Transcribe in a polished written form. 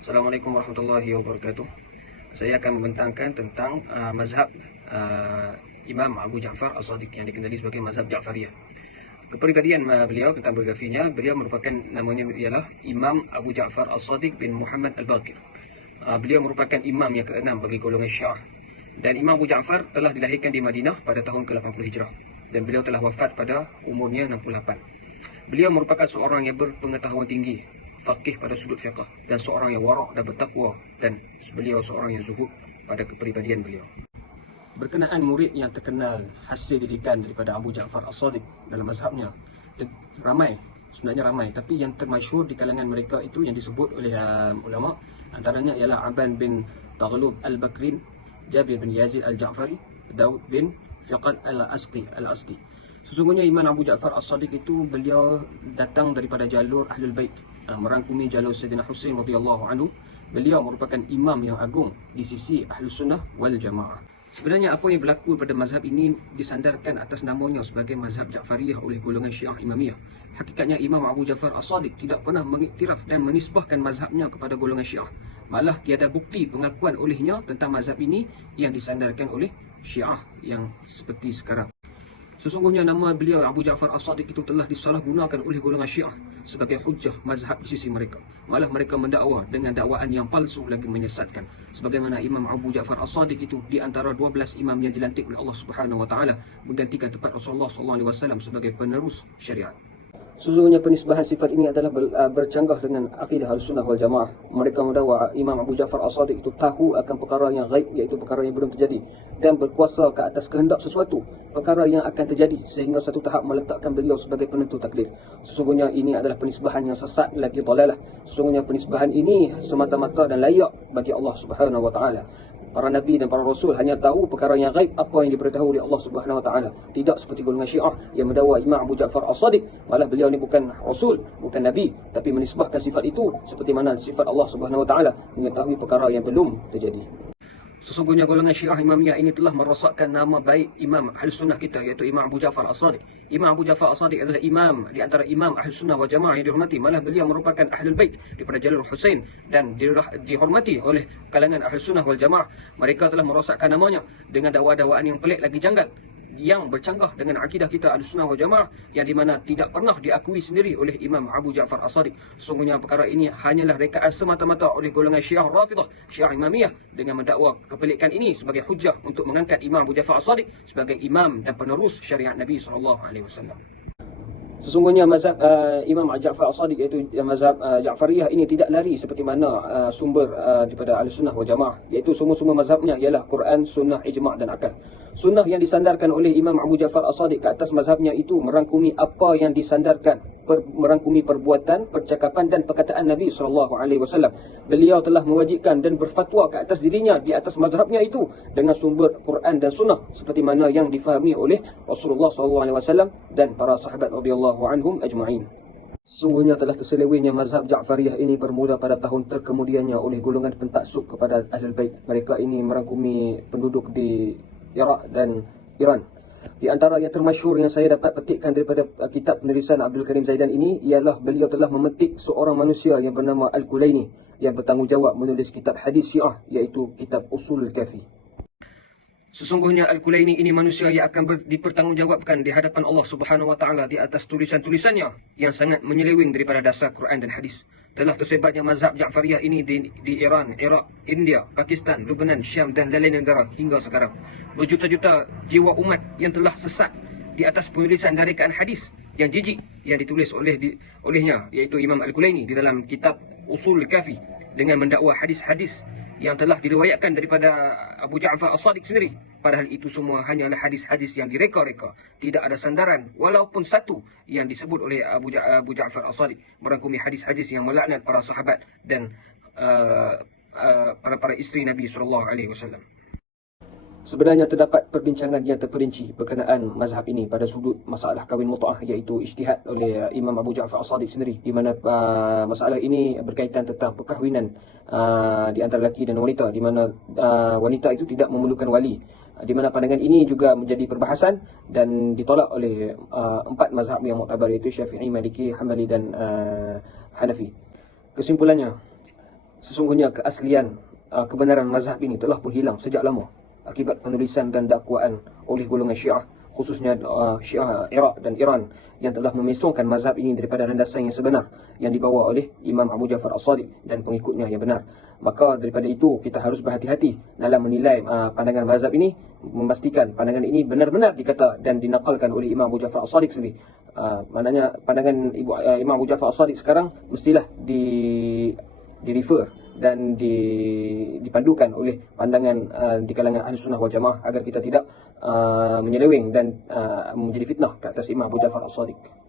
Assalamualaikum warahmatullahi wabarakatuh. Saya akan membentangkan tentang mazhab Imam Abu Ja'far As-Sadiq yang dikenali sebagai mazhab Ja'fariyah. Kepribadian beliau tentang biografinya, beliau merupakan namanya ialah Imam Abu Ja'far As-Sadiq bin Muhammad Al-Baqir. Beliau merupakan imam yang keenam bagi golongan Syiah. Dan Imam Abu Ja'far telah dilahirkan di Madinah pada tahun ke-80 Hijrah dan beliau telah wafat pada umurnya 68. Beliau merupakan seorang yang berpengetahuan tinggi, faqih pada sudut fiqh, dan seorang yang warak dan bertakwa, dan beliau seorang yang zuhud pada kepribadian beliau. Berkenaan murid yang terkenal hasil didikan daripada Abu Ja'far As-Sadiq dalam mazhabnya, sebenarnya ramai, tapi yang termasyhur di kalangan mereka itu yang disebut oleh ulama, antaranya ialah Aban bin Taghlub Al-Bakrin, Jabir bin Yazid Al-Ja'fari, Daud bin Fiqad Al-Asdi. Sesungguhnya Imam Abu Ja'far As-Sadiq itu beliau datang daripada jalur Ahlul Bait, merangkumi jalur Sayyidina Husain radhiyallahu anhu. Beliau merupakan imam yang agung di sisi Ahlus Sunnah wal Jamaah. Sebenarnya apa yang berlaku pada mazhab ini disandarkan atas namanya sebagai mazhab Ja'fariyah oleh golongan Syiah Imamiyah. Hakikatnya Imam Abu Ja'far As-Sadiq tidak pernah mengiktiraf dan menisbahkan mazhabnya kepada golongan Syiah. Malah tiada bukti pengakuan olehnya tentang mazhab ini yang disandarkan oleh Syiah yang seperti sekarang. Sesungguhnya nama beliau Abu Ja'far As-Sadiq itu telah disalahgunakan oleh golongan Syiah sebagai hujjah mazhab di sisi mereka. Malah mereka mendakwa dengan dakwaan yang palsu lagi menyesatkan. Sebagaimana Imam Abu Ja'far As-Sadiq itu di antara 12 imam yang dilantik oleh Allah Subhanahu wa taala menggantikan tempat Rasulullah sallallahu alaihi wasallam sebagai penerus syariat. Sesungguhnya penisbahan sifat ini adalah bercanggah dengan akidah Ahlussunnah wal Jamaah. Mereka mendakwa Imam Abu Ja'far As-Sadiq itu tahu akan perkara yang ghaib, iaitu perkara yang belum terjadi, dan berkuasa ke atas kehendak sesuatu, perkara yang akan terjadi, sehingga satu tahap meletakkan beliau sebagai penentu takdir. Sesungguhnya ini adalah penisbahan yang sesat lagi dalalah. Sesungguhnya penisbahan ini semata-mata dan layak bagi Allah Subhanahu wa taala. Para nabi dan para rasul hanya tahu perkara yang gaib, apa yang diberitahu oleh Allah Subhanahu wa taala. Tidak seperti golongan Syiah yang mendakwa Imam Abu Ja'far As-Sadiq, malah beliau ni bukan rasul, bukan nabi, tapi menisbahkan sifat itu seperti mana sifat Allah Subhanahu wa taala, mengetahui perkara yang belum terjadi. Sesungguhnya golongan Syiah Imamiyah ini telah merosakkan nama baik Imam Ahlus Sunnah kita, iaitu Imam Abu Ja'far As-Sadiq. Imam Abu Ja'far As-Sadiq adalah imam di antara imam Ahlus Sunnah wal Jamaah yang dihormati. Malah beliau merupakan Ahlul Bait daripada jalur Husain dan dihormati oleh kalangan Ahlus Sunnah wal Jamaah. Mereka telah merosakkan namanya dengan dakwaan-dakwaan yang pelik lagi janggal, yang bercanggah dengan akidah kita Ahlussunnah wal Jamaah, yang di mana tidak pernah diakui sendiri oleh Imam Abu Ja'far As-Sadiq. Sesungguhnya perkara ini hanyalah rekaan semata-mata oleh golongan Syiah Rafidah, Syiah Imamiyah, dengan mendakwa kepelikan ini sebagai hujjah untuk mengangkat Imam Abu Ja'far As-Sadiq sebagai imam dan penerus syariat Nabi SAW. Sesungguhnya mazhab Imam Ja'far As-Sadiq, iaitu mazhab Ja'fariyah ini, tidak lari seperti mana sumber daripada Ahlussunnah wal Jamaah, iaitu semua mazhabnya ialah Quran, Sunnah, Ijma' dan akal. Sunnah yang disandarkan oleh Imam Abu Ja'far As-Sadiq ke atas mazhabnya itu merangkumi apa yang disandarkan, merangkumi perbuatan, percakapan dan perkataan Nabi SAW. Beliau telah mewajibkan dan berfatwa ke atas dirinya di atas mazhabnya itu dengan sumber Quran dan Sunnah seperti mana yang difahami oleh Rasulullah SAW dan para sahabat radhiyallahu anhum ajma'in. Sungguhnya telah terselewihnya mazhab Ja'fariyah ini bermula pada tahun terkemudiannya oleh golongan pentaksub kepada Ahlul Bait. Mereka ini merangkumi penduduk di Iraq dan Iran. Di antara yang termasyhur yang saya dapat petikkan daripada kitab penulisan Abdul Karim Zaidan ini ialah beliau telah memetik seorang manusia yang bernama Al-Kulaini yang bertanggungjawab menulis kitab hadis Syiah, iaitu kitab Usul Kafi. Sesungguhnya Al-Kulaini ini manusia yang akan dipertanggungjawabkan di hadapan Allah Subhanahu wa taala di atas tulisan-tulisannya yang sangat menyeleweng daripada dasar Quran dan hadis. Telah tersebarnya mazhab Ja'fariyah ini di Iran, Iraq, India, Pakistan, Lebanon, Syam dan lain-lain negara hingga sekarang. Berjuta-juta jiwa umat yang telah sesat di atas penulisan dari rekaan hadis yang jijik yang ditulis olehnya, iaitu Imam Al-Kulaini di dalam kitab Usul Kafi, dengan mendakwa hadis-hadis yang telah diriwayatkan daripada Abu Ja'far As-Sadiq sendiri. Padahal itu semua hanyalah hadis-hadis yang direka-reka. Tidak ada sandaran walaupun satu yang disebut oleh Abu Ja'far As-Sadiq, merangkumi hadis-hadis yang melaknat para sahabat dan para isteri Nabi SAW. Sebenarnya terdapat perbincangan yang terperinci berkenaan mazhab ini pada sudut masalah kahwin mut'ah, iaitu ijtihad oleh Imam Abu Ja'far As-Sadiq sendiri, di mana masalah ini berkaitan tentang perkahwinan di antara lelaki dan wanita, di mana wanita itu tidak memerlukan wali, di mana pandangan ini juga menjadi perbahasan dan ditolak oleh empat mazhab yang muktabar, iaitu Syafi'i, Maliki, Hambali dan Hanafi. Kesimpulannya, mazhab Ja'fariyah ini tidak lari seperti mana sumber daripada Quran dan Sunnah. Beliau telah merosakkan nama baik Imam Abu Ja'far As-Sadiq dengan sumber Quran dan Sunnah seperti mana yang difahami oleh Rasulullah SAW dan para sahabat radhiyallahu anhum ajma'in. Sungguhnya telah terselewihnya mazhab Ja'fariyah ini bermula pada tahun terkemudiannya oleh golongan pentaksub kepada Ahlul Bait. Mereka ini merangkumi penduduk di Iraq dan Iran. Di antara yang termasyhur yang saya dapat petikkan daripada kitab penulisan Abdul Karim Zaidan ini ialah beliau telah memetik seorang manusia yang bernama Al-Kulaini yang bertanggungjawab menulis kitab hadis Syiah, iaitu kitab Usul Kafi, dengan mendakwa sesungguhnya keaslian kebenaran mazhab ini telah pun hilang sejak lama akibat penulisan dan dakwaan oleh golongan Syiah, khususnya Syiah Iraq dan Iran, yang telah memesongkan mazhab ini daripada landasan yang sebenar yang dibawa oleh Imam Abu Ja'far As-Sadiq dan pengikutnya yang benar. Maka daripada itu kita harus berhati-hati dalam menilai pandangan mazhab ini, memastikan pandangan ini benar-benar dikata dan dinakalkan oleh Imam Abu Ja'far As-Sadiq sendiri. Maknanya pandangan Imam Abu Ja'far As-Sadiq sekarang mestilah di-refer dan dipandukan oleh pandangan di kalangan Ahli Sunnah wal Jamaah, agar kita tidak menyeleweng dan menjadi fitnah ke atas Imam Abu Ja'far As-Sadiq.